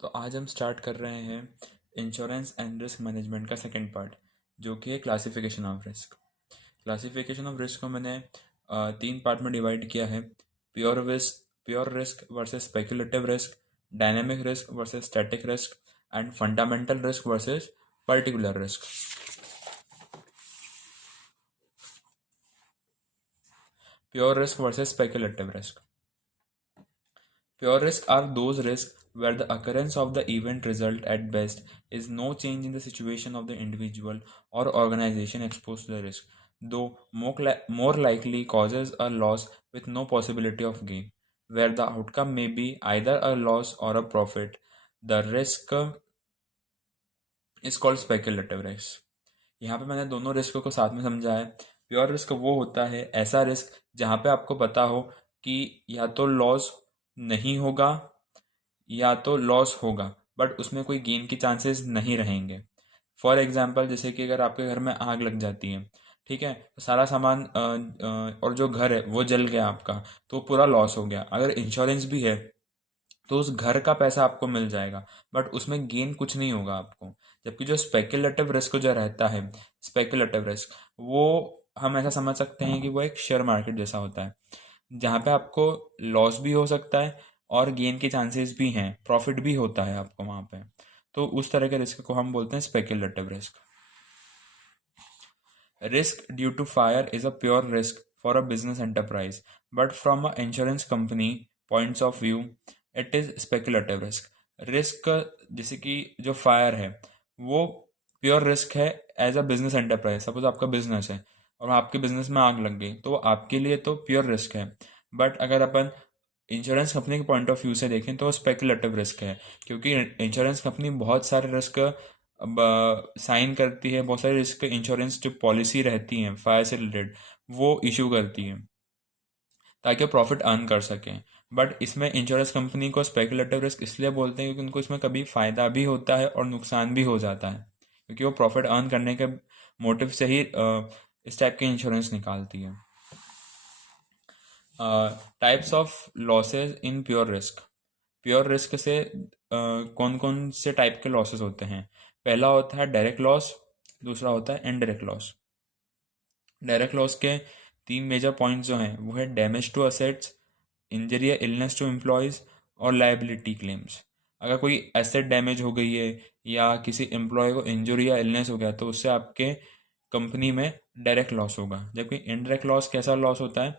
तो आज हम स्टार्ट कर रहे हैं इंश्योरेंस एंड रिस्क मैनेजमेंट का सेकंड पार्ट, जो कि है classification of risk. Classification of risk को मैंने तीन पार्ट में डिवाइड किया है। Pure risk versus speculative risk, dynamic risk versus static risk and fundamental risk versus particular risk. Pure risk versus speculative risk. Pure risks are those risks where the occurrence of the event result at best is no change in the situation of the individual or organization exposed to the risk, though more likely causes a loss with no possibility of gain, where the outcome may be either a loss or a profit. The risk is called speculative risk. यहाँ पे मैंने दोनों risk को साथ में समझा है। Pure risk वो होता है ऐसा रिस्क जहाँ पे आपको पता हो कि या तो लॉस नहीं होगा या तो लॉस होगा, बट उसमें कोई गेन के चांसेस नहीं रहेंगे। फॉर एग्जांपल, जैसे कि अगर आपके घर में आग लग जाती है, ठीक है, तो सारा सामान और जो घर है वो जल गया आपका, तो पूरा लॉस हो गया। अगर इंश्योरेंस भी है तो उस घर का पैसा आपको मिल जाएगा, बट उसमें गेन कुछ नहीं होगा आपको। जबकि जो स्पेकुलेटिव रिस्क जो रहता है, स्पेकुलेटिव रिस्क, वो हम ऐसा समझ सकते हैं कि वो एक शेयर मार्केट जैसा होता है, जहाँ पे आपको लॉस भी हो सकता है और गेन के चांसेस भी हैं, प्रॉफिट भी होता है आपको वहाँ पे। तो उस तरह के रिस्क को हम बोलते हैं speculative risk. Risk due to fire is a pure risk for a business enterprise, but from an insurance company points of view, it is speculative risk. Risk जैसे कि जो फायर है वो प्योर रिस्क है as a business enterprise. Suppose आपका business है और आपके बिजनेस में आग लग गई, तो वो आपके लिए तो प्योर रिस्क है। बट अगर अपन इंश्योरेंस कंपनी के पॉइंट ऑफ व्यू से देखें तो स्पेकुलेटिव रिस्क है, क्योंकि इंश्योरेंस कंपनी बहुत सारे रिस्क अब साइन करती है, बहुत सारी रिस्क इंश्योरेंस जो पॉलिसी रहती हैं फायर से रिलेटेड वो इशू करती है ताकि वो प्रॉफिट अर्न कर सकें। बट इसमें इंश्योरेंस कंपनी को स्पेकुलेटिव रिस्क इसलिए बोलते हैं क्योंकि उनको इसमें कभी फ़ायदा भी होता है और नुकसान भी हो जाता है, क्योंकि वो प्रॉफिट अर्न करने के मोटिव से ही इस टाइप के इंश्योरेंस निकालती है। Types of losses in pure risk. Pure risk से कौन कौन से टाइप के लॉसेस होते हैं? पहला होता है डायरेक्ट लॉस, दूसरा होता है इनडायरेक्ट लॉस। डायरेक्ट लॉस के तीन मेजर पॉइंट्स जो हैं वो है डैमेज टू असेट्स, इंजरी या इलनेस टू एम्प्लॉयज़ और लाइबिलिटी क्लेम्स। अगर कोई एसेट डैमेज हो गई है या किसी एम्प्लॉय को इंजरी या इलनेस हो गया तो उससे आपके कंपनी में डायरेक्ट लॉस होगा। जबकि इनडायरेक्ट लॉस कैसा लॉस होता है?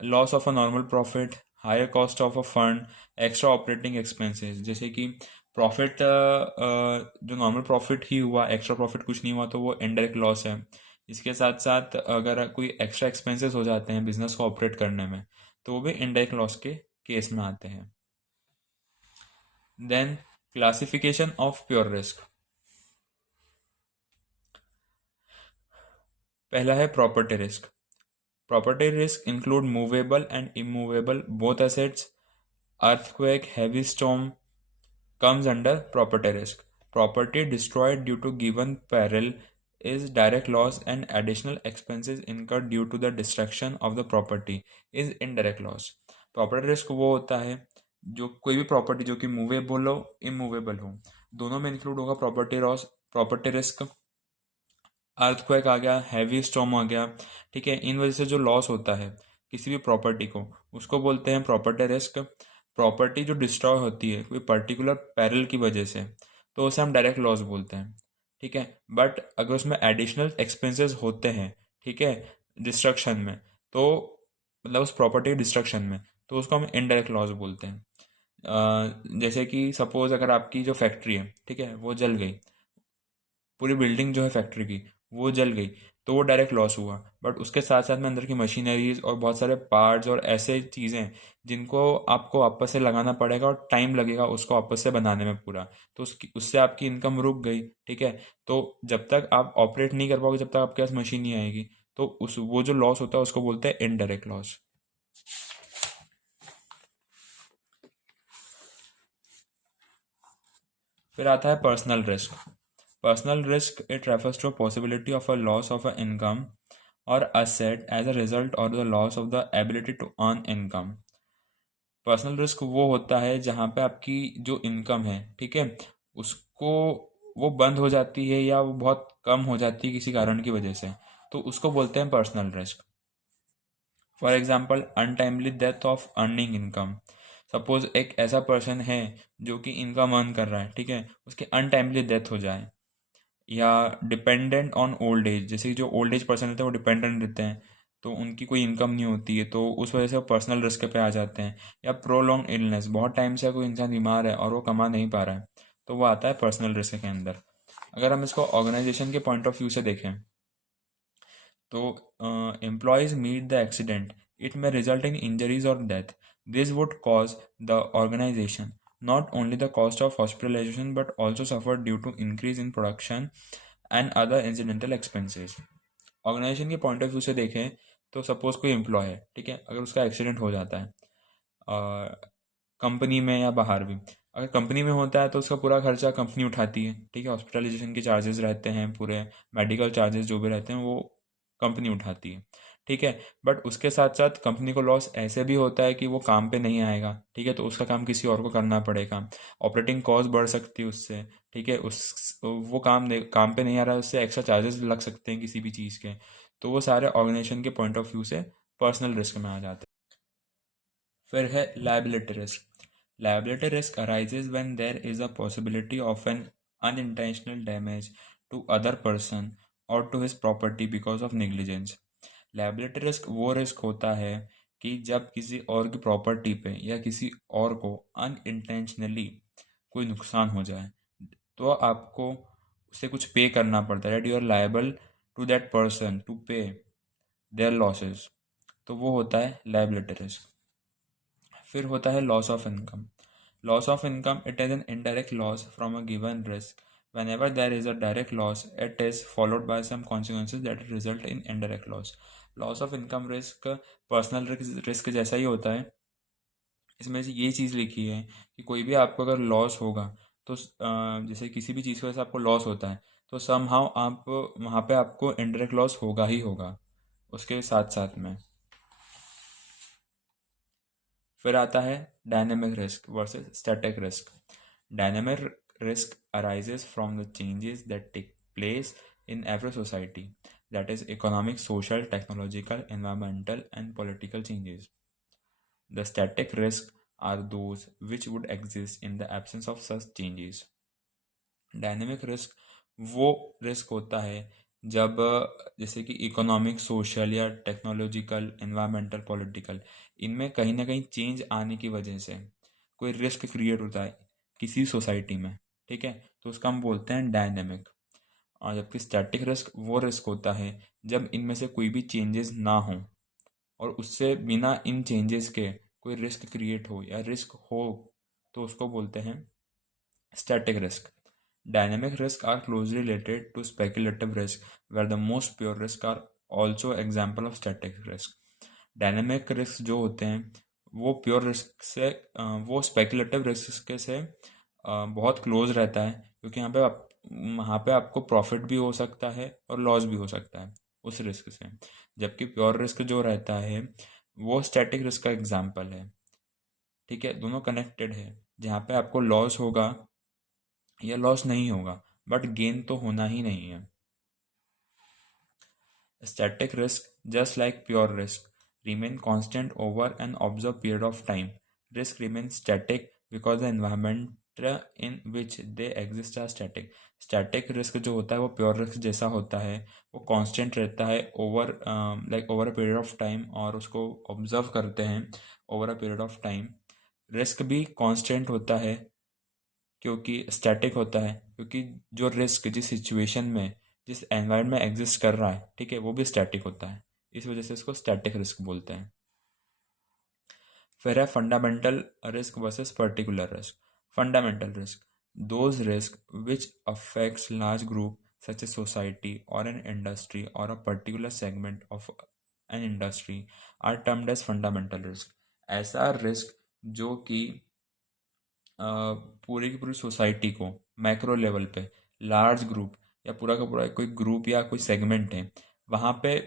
Loss of a normal profit, higher cost of a fund, extra operating expenses. जैसे कि प्रॉफिट जो नॉर्मल प्रॉफिट ही हुआ, एक्स्ट्रा प्रॉफिट कुछ नहीं हुआ, तो वो इनडायरेक्ट लॉस है। इसके साथ साथ अगर कोई एक्स्ट्रा एक्सपेंसेस हो जाते हैं बिजनेस को ऑपरेट करने में, तो वो भी इनडायरेक्ट लॉस के केस में आते हैं। Then classification of pure risk. पहला है property risk. Property risk include movable and immovable both assets. Earthquake, heavy storm comes under property risk. Property destroyed due to given peril is direct loss, and additional expenses incurred due to the destruction of the property is indirect loss. Property risk वो होता है जो कोई भी property जो कि movable हो, immovable हो, दोनों में इंक्लूड होगा property loss, property risk. Earthquake आ गया, हैवी स्टॉर्म आ गया, ठीक है, इन वजह से जो लॉस होता है किसी भी प्रॉपर्टी को, उसको बोलते हैं प्रॉपर्टी रिस्क। प्रॉपर्टी जो डिस्ट्रॉय होती है कोई पर्टिकुलर पैरल की वजह से, तो उसे हम डायरेक्ट लॉस बोलते हैं, ठीक है। बट अगर उसमें एडिशनल एक्सपेंसेस होते हैं, ठीक है, डिस्ट्रक्शन में, तो मतलब उस प्रॉपर्टी डिस्ट्रक्शन में, तो उसको हम इनडायरेक्ट लॉस बोलते हैं। जैसे कि सपोज अगर आपकी जो फैक्ट्री है, ठीक है, वो जल गई, पूरी बिल्डिंग जो है फैक्ट्री की वो जल गई, तो वो डायरेक्ट लॉस हुआ। बट उसके साथ साथ में अंदर की मशीनरीज और बहुत सारे पार्ट्स और ऐसे चीज़ें जिनको आपको वापस से लगाना पड़ेगा और टाइम लगेगा उसको वापस से बनाने में पूरा, तो उससे आपकी इनकम रुक गई, ठीक है। तो जब तक आप ऑपरेट नहीं कर पाओगे, जब तक आपके पास मशीन नहीं आएगी, तो उस वो जो लॉस होता है उसको बोलते हैं इनडायरेक्ट लॉस। फिर आता है personal risk. Personal risk, it refers to a possibility of a loss of a income or asset as a result or the loss of the ability to earn income. Personal risk वो होता है जहाँ पे आपकी जो income है, ठीक है, उसको वो बंद हो जाती है या वो बहुत कम हो जाती है किसी कारण की वजह से, तो उसको बोलते हैं personal risk. For example untimely death of earning income. Suppose एक ऐसा पर्सन है जो कि इनकम अर्न कर रहा है, ठीक है, उसकी अनटाइमली डेथ हो जाए, या डिपेंडेंट ऑन ओल्ड एज, जैसे कि जो ओल्ड एज पर्सन रहते हैं वो डिपेंडेंट रहते हैं, तो उनकी कोई इनकम नहीं होती है, तो उस वजह से वो पर्सनल रिस्क पे आ जाते हैं। या प्रोलॉन्ग इलनेस, बहुत टाइम से कोई इंसान बीमार है और वो कमा नहीं पा रहा है, तो वो आता है पर्सनल रिस्क के अंदर। अगर हम इसको ऑर्गेनाइजेशन के पॉइंट ऑफ व्यू से देखें, तो employees meet the accident, it में रिजल्ट इन इंजरीज और death. This would cause the organisation not only the cost of hospitalization but also suffered due to increase in production and other incidental expenses। Organisation के point of view से देखें तो suppose कोई employ है, ठीक है, अगर उसका एक्सीडेंट हो जाता है कंपनी में या बाहर भी, अगर कंपनी में होता है तो उसका पूरा खर्चा कंपनी उठाती है, ठीक है, हॉस्पिटलाइजेशन के चार्जेस रहते हैं, पूरे मेडिकल चार्जेस जो भी रहते हैं वो कंपनी उठाती है, ठीक है। बट उसके साथ साथ कंपनी को लॉस ऐसे भी होता है कि वो काम पे नहीं आएगा, ठीक है, तो उसका काम किसी और को करना पड़ेगा, ऑपरेटिंग कॉस्ट बढ़ सकती है उससे, ठीक है, उस वो काम पे नहीं आ रहा है, उससे एक्स्ट्रा चार्जेस लग सकते हैं किसी भी चीज़ के, तो वो सारे ऑर्गेनाइजेशन के पॉइंट ऑफ व्यू से पर्सनल रिस्क में आ जाते हैं। फिर है liability risk. Liability risk arises when there is a possibility of an unintentional damage to other person or to his property because of negligence. Liability risk वो risk होता है कि जब किसी और की प्रॉपर्टी पे या किसी और को अनइंटेंशनली कोई नुकसान हो जाए, तो आपको उसे कुछ पे करना पड़ता है, you are liable to that person to pay their losses, तो वो होता है लायबिलिटी रिस्क। फिर होता है loss of income. Loss of income, it is an indirect loss from a given risk. whenever there is a direct loss it is followed by some consequences that result in indirect loss। Loss of income risk personal risk जैसा ही होता है। इसमें से ये चीज़ लिखी है कि कोई भी आपको अगर लॉस होगा, तो जैसे किसी भी चीज़ की वजह से आपको लॉस होता है, तो समहाउ आप वहाँ पे आपको इनडायरेक्ट लॉस होगा ही होगा उसके साथ साथ में। फिर आता है dynamic risk versus static risk. Dynamic risk arises from the changes that take place in every society, that is economic, social, technological, environmental and political changes। The static risks are those which would exist in the absence of such changes। Dynamic risk वो risk होता है जब जैसे कि economic, social या technological, environmental, political, इनमें कहीं ना कहीं चेंज आने की वजह से कोई रिस्क क्रिएट होता है किसी सोसाइटी में, ठीक है, तो उसका हम बोलते हैं डायनेमिक। और जबकि स्टैटिक रिस्क वो रिस्क होता है जब इनमें से कोई भी चेंजेस ना हो और उससे बिना इन चेंजेस के कोई रिस्क क्रिएट हो या रिस्क हो, तो उसको बोलते हैं static risk. Dynamic risks are closely related to speculative risk, where the most pure risks are also example of static risk। Dynamic risk जो होते हैं वो प्योर रिस्क से वो स्पेकुलेटिव रिस्क के से बहुत क्लोज रहता है, क्योंकि वहाँ पे आपको प्रॉफिट भी हो सकता है और लॉस भी हो सकता है उस रिस्क से। जबकि प्योर रिस्क जो रहता है वो स्टैटिक रिस्क का एग्जाम्पल है, ठीक है, दोनों कनेक्टेड है, जहाँ पे आपको लॉस होगा या लॉस नहीं होगा, बट गेन तो होना ही नहीं है। Static risk, just like pure risk, remain constant over an observed period of time। Risk remains static because the environment in which they exist are static। Static risk जो होता है वो प्योर रिस्क जैसा होता है, वो कांस्टेंट रहता है over over a period of time, और उसको ऑब्जर्व करते हैं over a period of time. Risk भी कांस्टेंट होता है क्योंकि स्टैटिक होता है, क्योंकि जो रिस्क जिस सिचुएशन में, जिस एनवायरनमेंट में एग्जिस्ट कर रहा है, ठीक है, वो भी स्टैटिक होता है, इस वजह से इसको स्टैटिक रिस्क बोलते हैं। फिर है fundamental risk versus particular risk. Fundamental risk, those risk which affects large group such a society और एन इंडस्ट्री और a particular segment of an industry are termed as fundamental risk. ऐसा risk जो कि पूरी की पूरी सोसाइटी को macro level पे, लार्ज ग्रुप या पूरा का पूरा कोई ग्रुप या कोई सेगमेंट है वहाँ पे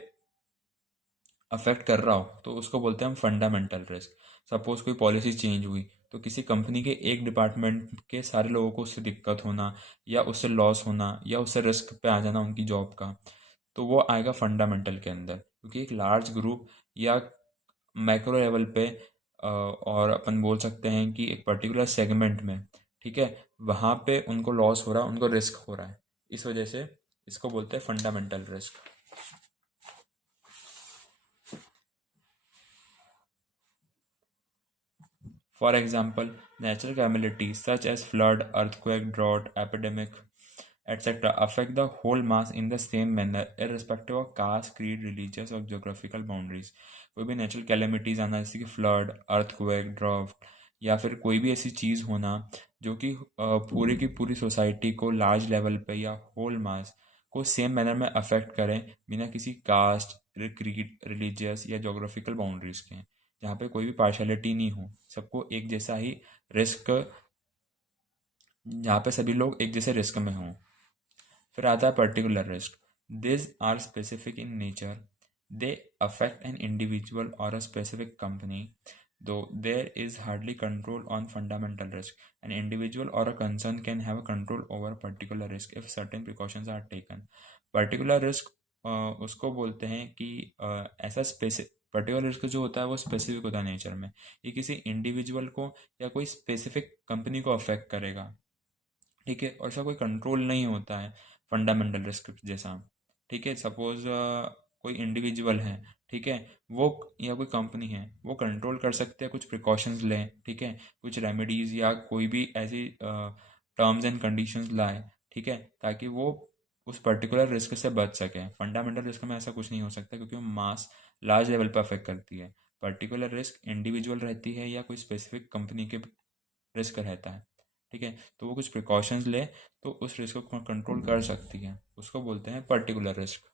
अफेक्ट कर रहा हो, तो उसको बोलते हैं हम फंडामेंटल रिस्क। सपोज कोई पॉलिसी चेंज हुई तो किसी कंपनी के एक डिपार्टमेंट के सारे लोगों को उससे दिक्कत होना या उससे लॉस होना या उससे रिस्क पे आ जाना उनकी जॉब का, तो वो आएगा फंडामेंटल के अंदर, क्योंकि एक लार्ज ग्रुप या मैक्रो लेवल पे और अपन बोल सकते हैं कि एक पर्टिकुलर सेगमेंट में, ठीक है, वहाँ पे उनको लॉस हो रहा है, उनको रिस्क हो रहा है, इस वजह से इसको बोलते हैं fundamental risk. For example, natural calamities such as flood, earthquake, drought, epidemic, etc. affect the whole mass in the same manner, irrespective of caste, creed, religious or geographical boundaries. कोई भी नेचुरल कैलेमिटीज आना जैसे कि flood, earthquake, draft या फिर कोई भी ऐसी चीज़ होना जो कि पूरी की पूरी सोसाइटी को लार्ज लेवल पे या होल मास को सेम मैनर में अफेक्ट करें बिना किसी कास्ट, क्रीड, रिलीजियस या जोग्राफिकल बाउंड्रीज के, जहाँ पे कोई भी पार्शलिटी नहीं हो, सबको एक जैसा ही रिस्क, जहाँ पे सभी लोग एक जैसे रिस्क में हों। फिर आता है particular risk. This are specific in nature, they affect an individual or a specific company, though there is hardly control on fundamental risk, an individual or a concern can have a control over particular risk if certain precautions are taken. Particular risk उसको बोलते हैं कि ऐसा specific particular risk जो होता है वो specific होता है नेचर में, ये किसी इंडिविजुअल को या कोई स्पेसिफिक कंपनी को अफेक्ट करेगा, ठीक है, और इसका कोई कंट्रोल नहीं होता है फंडामेंटल रिस्क जैसा, ठीक है। सपोज कोई इंडिविजुअल है, ठीक है, वो या कोई कंपनी है, वो कंट्रोल कर सकते हैं, कुछ प्रिकॉशंस लें, ठीक है, कुछ रेमेडीज़ या कोई भी ऐसी टर्म्स एंड कंडीशंस लाए, ठीक है, ताकि वो उस पर्टिकुलर रिस्क से बच सकें। फंडामेंटल रिस्क में ऐसा कुछ नहीं हो सकता क्योंकि वो मास लार्ज लेवल पर अफेक्ट करती है। पर्टिकुलर रिस्क इंडिविजुअल रहती है या कोई स्पेसिफिक कंपनी के रिस्क रहता है, ठीक है, तो वो कुछ प्रिकॉशंस ले तो उस रिस्क को कंट्रोल कर सकती है, उसको बोलते हैं पर्टिकुलर रिस्क।